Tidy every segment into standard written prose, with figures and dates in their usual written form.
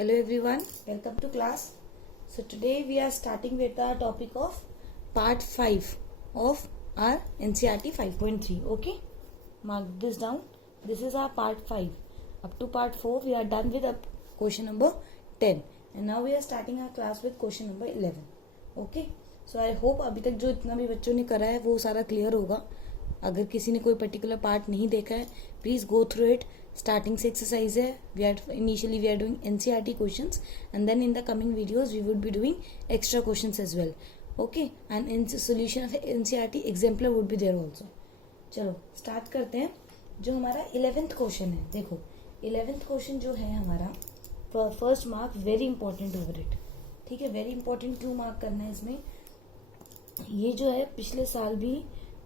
Hello everyone, welcome to class. So today we are starting with our topic of part 5 of our NCERT 5.3. Okay, mark this down. This is our part 5. Up to part 4 we are done with question number 10 and now we are starting our class with question number 11. Okay, so I hope अभी तक जो इतना भी बच्चों ने करा है वो सारा क्लियर होगा. अगर किसी ने कोई पर्टिकुलर पार्ट नहीं देखा है please go through it. Starting से एक्सरसाइज है. We are doing NCERT questions and then in the coming videos we would be doing extra questions as well. Okay, and in solution of NCERT exemplar would be there also. चलो start करते हैं. जो हमारा 11th question है, देखो 11th question जो है हमारा first mark very important over it. ठीक है, वेरी इंपॉर्टेंट क्यों मार्क करना है इसमें? ये जो है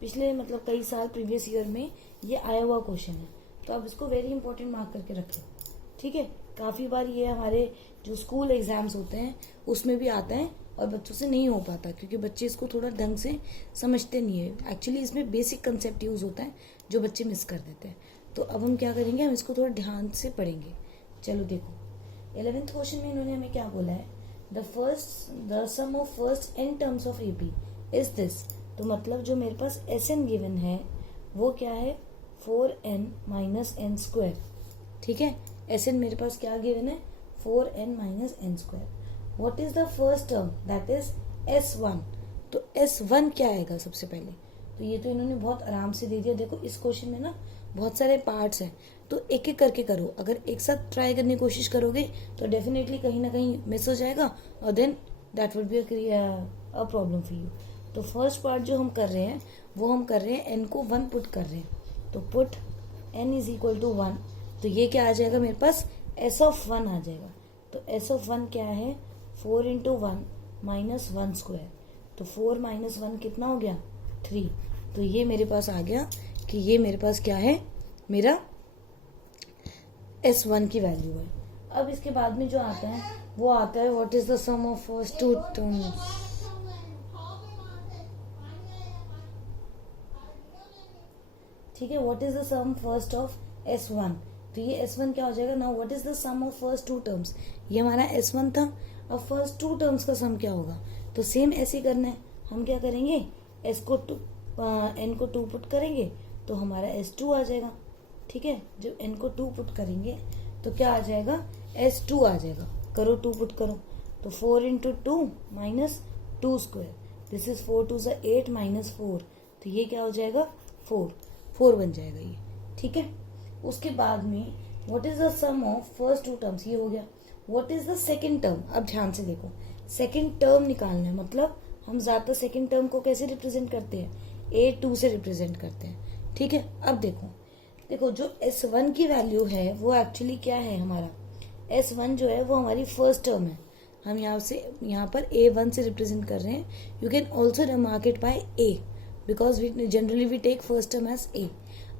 पिछले मतलब कई साल प्रीवियस ईयर में ये आया हुआ क्वेश्चन है, तो आप इसको वेरी इंपॉर्टेंट मार्क करके रखें. ठीक है, काफी बार ये हमारे जो स्कूल एग्जाम्स होते हैं उसमें भी आता है और बच्चों से नहीं हो पाता क्योंकि बच्चे इसको थोड़ा ढंग से समझते नहीं है. एक्चुअली इसमें बेसिक कंसेप्ट यूज होता है जो बच्चे मिस कर देते हैं. तो अब हम क्या करेंगे, हम इसको थोड़ा ध्यान से पढ़ेंगे. चलो देखो 11th क्वेश्चन में इन्होंने हमें क्या बोला है, the sum of first n terms of AP is this. तो मतलब जो मेरे पास Sn गिवन है वो क्या है 4n माइनस एन स्क्वायर. ठीक है, Sn मेरे पास क्या गिवन है 4n minus n square. What is the first term, that is S1. तो S1 क्या आएगा सबसे पहले? तो ये तो इन्होंने बहुत आराम से दे दिया. देखो इस क्वेश्चन में ना बहुत सारे पार्ट्स हैं तो एक एक करके करो. अगर एक साथ ट्राई करने की कोशिश करोगे तो डेफिनेटली कहीं ना कहीं मिस हो जाएगा और then that will be a problem for you. तो फर्स्ट पार्ट जो हम कर रहे हैं वो हम कर रहे हैं n को 1 पुट कर रहे हैं. तो put n is equal to 1. तो ये क्या आ जाएगा मेरे पास s ऑफ 1 आ जाएगा. तो s ऑफ 1 क्या है 4 इंटू 1 माइनस 1 स्क्वायर. तो 4 माइनस 1 कितना हो गया 3. तो ये मेरे पास आ गया कि ये मेरे पास क्या है, मेरा S1 की वैल्यू है. अब इसके बाद में जो आता है वो आता है what is the sum of first two terms. ठीक है, what is the sum first of S1. तो ये S1 क्या हो जाएगा ना, what is the sum of first two terms. ये हमारा S1 था. अब फर्स्ट टू टर्म्स का सम क्या होगा, तो सेम ऐसे करना है. हम क्या करेंगे n को 2 पुट करेंगे तो हमारा S2 आ जाएगा. ठीक है, जब n को 2 पुट करेंगे तो क्या आ जाएगा S2 आ जाएगा. करो 2 पुट करो तो 4 into 2 minus 2 square. This is 4 2 8 minus 4. तो ये क्या हो जाएगा 4 बन जाएगा ये. ठीक है, उसके बाद में what is the sum of first two terms, ये हो गया. What is the second term. अब ध्यान से देखो, सेकंड टर्म निकालना है. मतलब हम ज्यादातर सेकंड टर्म को कैसे रिप्रेजेंट करते हैं, A2 से रिप्रेजेंट करते हैं. ठीक है, अब देखो जो S1 की वैल्यू है वो एक्चुअली क्या है, हमारा S1 जो है वो हमारी फर्स्ट टर्म है. हम यहाँ पर A1 से रिप्रेजेंट कर रहे हैं. You can also remark it by A because generally we take first term as A.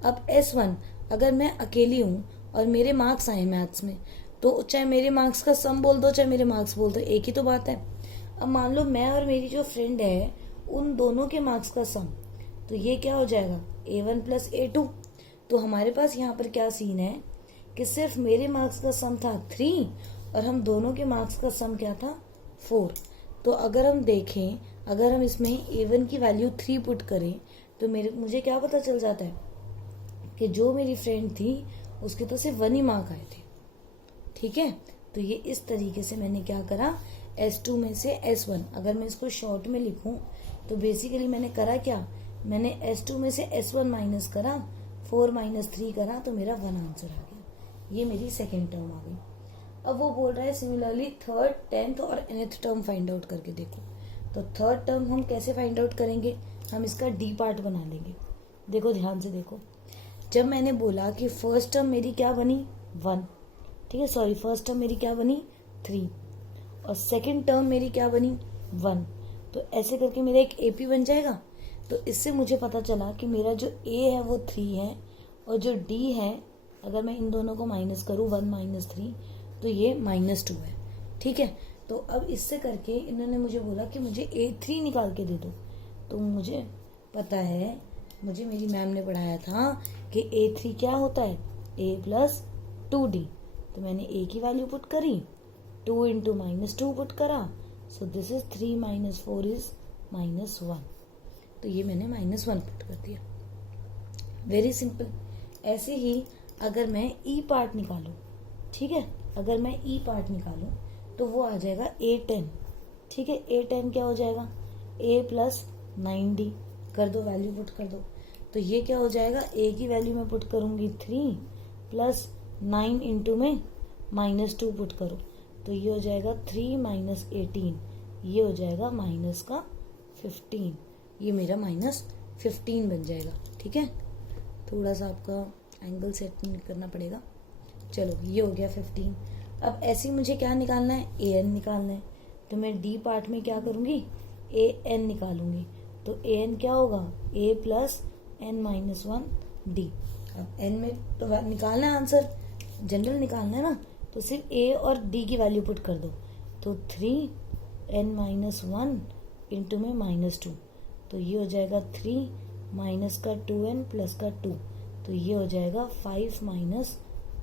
अब S1 अगर मैं अकेली हूँ और मेरे मार्क्स आए मैथ्स में तो चाहे मेरे मार्क्स का सम बोल दो चाहे मेरे मार्क्स बोल दो, एक ही तो बात है. अब मान लो मैं और मेरी जो फ्रेंड है उन दोनों के मार्क्स का सम, तो ये क्या हो जाएगा A1 प्लस A2. तो हमारे पास यहाँ पर क्या सीन है कि सिर्फ मेरे मार्क्स का सम था 3 और हम दोनों के मार्क्स का सम क्या था 4. तो अगर हम देखें, अगर हम इसमें A1 की वैल्यू 3 पुट करें तो मुझे क्या पता चल जाता है कि जो मेरी फ्रेंड थी उसके तो सिर्फ 1 ही मार्क आए थे. ठीक है, तो ये इस तरीके से मैंने क्या करा S2 में से S1. अगर मैं इसको शॉर्ट में लिखूं तो बेसिकली मैंने करा क्या, मैंने S2 में से S1 माइनस करा, 4 माइनस 3 करा तो मेरा 1 आंसर आ गया. ये मेरी सेकेंड टर्म आ गई. अब वो बोल रहा है सिमिलरली थर्ड 10th और nth टर्म फाइंड आउट करके देखो. तो थर्ड टर्म हम कैसे फाइंड आउट करेंगे, हम इसका डी पार्ट बना लेंगे. देखो ध्यान से देखो, जब मैंने बोला कि फर्स्ट टर्म मेरी क्या बनी 1, ठीक है, सॉरी फर्स्ट टर्म मेरी क्या बनी 3 और सेकंड टर्म मेरी क्या बनी 1, तो ऐसे करके मेरा एक AP बन जाएगा. तो इससे मुझे पता चला कि मेरा जो A है वो 3 है और जो D है अगर मैं इन दोनों को माइनस करूँ 1 माइनस 3 तो ये -2 है. ठीक है, तो अब इससे करके इन्होंने मुझे बोला कि मुझे A3 निकाल के दे दो. तो मुझे पता है, मुझे मेरी मैम ने पढ़ाया था कि A3 क्या होता है A प्लस 2D. तो मैंने A की वैल्यू पुट करी 2 इंटू -2 पुट करा, so this is 3 minus 4 is -1, तो ये मैंने -1 पुट कर दिया। Very simple. ऐसे ही अगर मैं ई पार्ट निकालूं, ठीक है, अगर मैं ई पार्ट निकालूं तो वो आ जाएगा A10, ठीक है। A10 क्या हो जाएगा, A प्लस 9D, कर दो वैल्यू पुट कर दो, तो ये क्या हो जाएगा, A की वैल्यू मैं पुट करूंगी 3 प्लस 9 इंटू में -2 पुट करो, तो ये हो जाएगा 3 माइनस 18, ये हो जाएगा माइनस का 15, ये मेरा -15 बन जाएगा, ठीक है। थोड़ा सा आपका एंगल सेट करना पड़ेगा। चलो ये हो गया 15। अब ऐसे ही मुझे क्या निकालना है, AN निकालना है, तो मैं D पार्ट में क्या करूंगी, AN निकालूंगी, तो AN क्या होगा, A plus N minus 1D। अब N में तो निकालना है आंसर, जनरल निकालना है ना, तो सिर्फ A और D की वैल्यू पुट कर दो, तो 3N माइनस 1 इंटू में -2, तो ये हो जाएगा 3 माइनस का 2N प्लस का 2, तो ये हो जाएगा 5 माइनस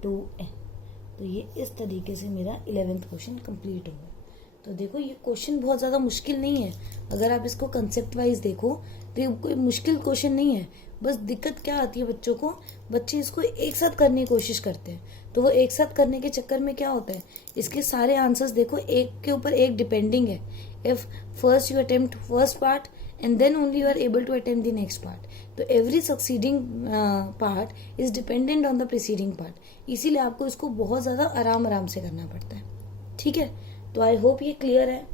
2N। तो ये इस तरीके से मेरा 11th क्वेश्चन कंप्लीट हो गया। तो देखो ये क्वेश्चन बहुत ज़्यादा मुश्किल नहीं है, अगर आप इसको कंसेप्ट वाइज देखो तो ये कोई मुश्किल क्वेश्चन नहीं है। बस दिक्कत क्या आती है बच्चों को, बच्चे इसको एक साथ करने की कोशिश करते हैं, तो वो एक साथ करने के चक्कर में क्या होता है, इसके सारे आंसर्स देखो एक के ऊपर एक डिपेंडिंग है। If first you attempt first part and then only you are able to attempt the next part. तो every succeeding part is dependent on the preceding part. इसीलिए आपको इसको बहुत ज़्यादा आराम से करना पड़ता है, ठीक है। तो आई होप ये क्लियर है,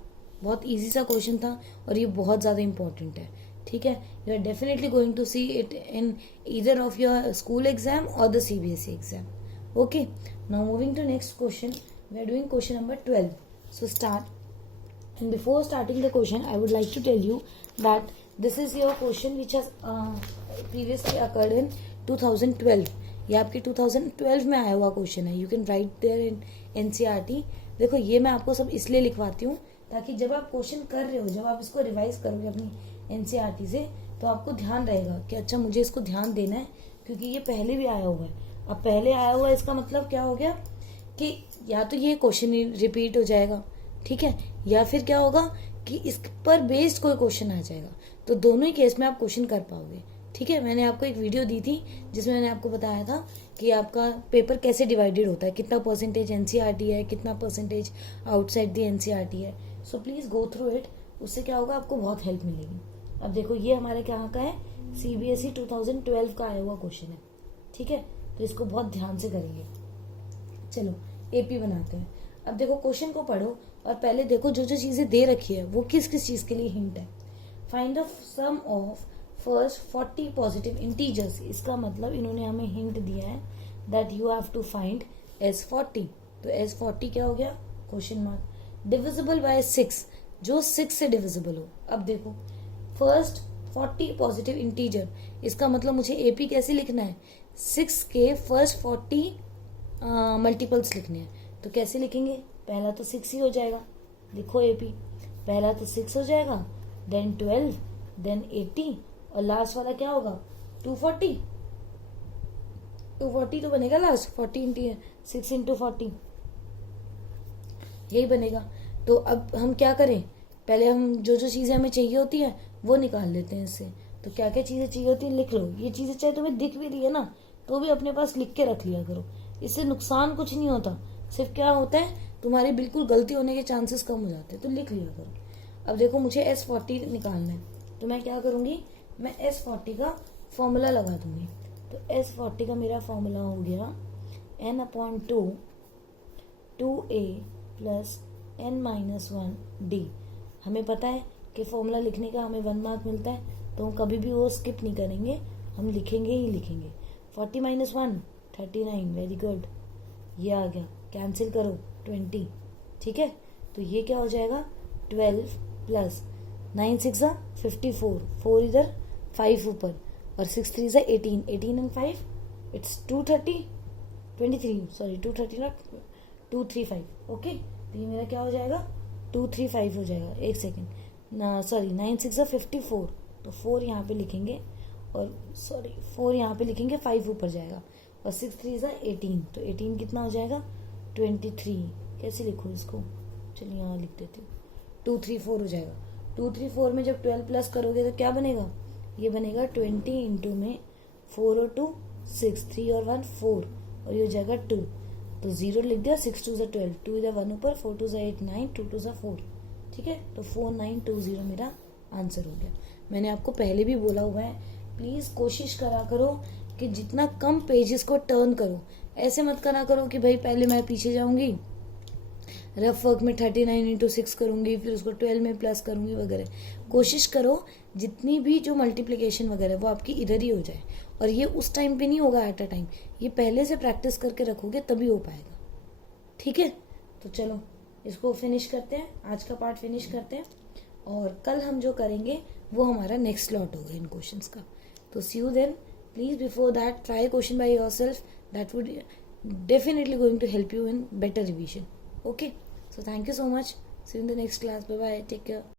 बहुत इजी सा क्वेश्चन था और ये बहुत ज़्यादा इंपॉर्टेंट है, ठीक है। You are definitely going to see it in either of your school exam और the CBSE exam. Okay, now moving to next question, we are doing question number 12। So start. And before starting the question, I would like to tell you that this is your question which has previously occurred in 2012. ये आपके 2012 में आया हुआ question है। You can write there in NCERT। देखो ये मैं आपको सब इसलिए लिखवाती हूँ ताकि जब आप क्वेश्चन कर रहे हो, जब आप इसको रिवाइज करोगे अपनी NCERT से, तो आपको ध्यान रहेगा कि अच्छा मुझे इसको ध्यान देना है, क्योंकि ये पहले भी आया हुआ है। अब पहले आया हुआ है इसका मतलब क्या हो गया कि या तो ये क्वेश्चन रिपीट हो जाएगा, ठीक है, या फिर क्या होगा कि इस पर बेस्ड कोई क्वेश्चन आ जाएगा। तो दोनों ही केस में आप क्वेश्चन कर पाओगे, ठीक है। मैंने आपको एक वीडियो दी थी जिसमें मैंने आपको बताया था कि आपका पेपर कैसे डिवाइडेड होता है, कितना परसेंटेज NCERT है, कितना परसेंटेज आउटसाइड द NCERT है। So please go through it, उससे क्या होगा आपको बहुत हेल्प मिलेगी। अब देखो ये हमारे कहाँ का है, CBSE 2012 का आया हुआ क्वेश्चन है, ठीक है। तो इसको बहुत ध्यान से करेंगे। चलो AP बनाते हैं। अब देखो क्वेश्चन को पढ़ो और पहले देखो जो जो चीजें दे रखी है वो किस किस चीज के लिए हिंट है। Find the sum of first 40 positive integers, इसका मतलब इन्होंने हमें हिंट दिया है that you have to find S40। तो S40 क्या हो गया, क्वेश्चन मार्क। डिविजिबल बाय 6, जो 6 से डिविजिबल हो। अब देखो फर्स्ट 40 पॉजिटिव इंटीजर, इसका मतलब मुझे AP कैसे लिखना है, 6 के फर्स्ट 40 मल्टीपल्स लिखने हैं। तो कैसे लिखेंगे, पहला तो 6 ही हो जाएगा, लिखो AP, पहला तो 6 हो जाएगा, देन 12, देन 80 और लास्ट वाला क्या होगा 240। 240 तो बनेगा लास्ट, 40 इंटू 6 इंटू 40 यही बनेगा। तो अब हम क्या करें, पहले हम जो जो चीजें हमें चाहिए होती है वो निकाल लेते हैं इससे। तो क्या क्या चीजें चाहिए होती है लिख लो। ये चीजें चाहे तुम्हें दिख भी रही है ना तो भी अपने पास लिख के रख लिया करो, इससे नुकसान कुछ नहीं होता, सिर्फ क्या होता है तुम्हारी बिल्कुल गलती होने के चांसेस कम हो जाते हैं, तो लिख लिया करो। अब देखो मुझे S40 निकालना है, तो मैं क्या करूंगी, मैं S40 का फॉर्मूला लगा दूंगी। तो S40 का मेरा फॉर्मूला हो गया N/2 2A प्लस N-1D। हमें पता है कि फॉर्मूला लिखने का हमें 1 मार्क मिलता है, तो हम कभी भी वो स्किप नहीं करेंगे, हम लिखेंगे ही लिखेंगे। 40 - 1 39, वेरी गुड, ये आ गया, कैंसिल करो 20, ठीक है। तो ये क्या हो जाएगा 12 प्लस 9 6 54, 4 इधर 5 ऊपर और 6 3 18, 18 and 5 it's 230 23, sorry 230 not 235, okay. तो ये मेरा क्या हो जाएगा 235 हो जाएगा। एक सेकेंड ना, सॉरी 9 6 54, तो 4 यहाँ पे लिखेंगे और सॉरी 4 यहाँ पे लिखेंगे, 5 ऊपर जाएगा और 6 3 18, तो 18 कितना हो जाएगा 23, कैसे लिखूँ इसको, चलिए यहाँ लिख देती हूँ, 2 3 4 हो जाएगा। 2 3 4 में जब 12 प्लस करोगे तो क्या बनेगा, ये बनेगा 20 इंटू में 4 और 2 6, 3 और 1 4, और ये हो जाएगा 2, तो 0 लिख दिया, 6 2 12, 2 इधर 1 ऊपर, 4 2 8 9, 2 2 4, ठीक है, तो 4920 मेरा आंसर हो गया। मैंने आपको पहले भी बोला हुआ है, प्लीज कोशिश करा करो कि जितना कम पेजेस को टर्न करो, ऐसे मत करा करो कि भाई पहले मैं पीछे जाऊंगी, रफ वर्क में 39 इंटू 6 करूंगी, फिर उसको 12 में प्लस करूंगी वगैरह। कोशिश करो जितनी भी जो मल्टीप्लिकेशन वगैरह वो आपकी इधर ही हो जाए, और ये उस टाइम पे नहीं होगा एट अ टाइम, ये पहले से प्रैक्टिस करके रखोगे तभी हो पाएगा, ठीक है। तो चलो इसको फिनिश करते हैं, आज का पार्ट फिनिश करते हैं, और कल हम जो करेंगे वो हमारा नेक्स्ट स्लॉट होगा इन क्वेश्चंस का। तो see you then, please before that try question by yourself, that would definitely going to help you in better revision. Okay, so thank you so much, see you in the next class, bye bye, take care.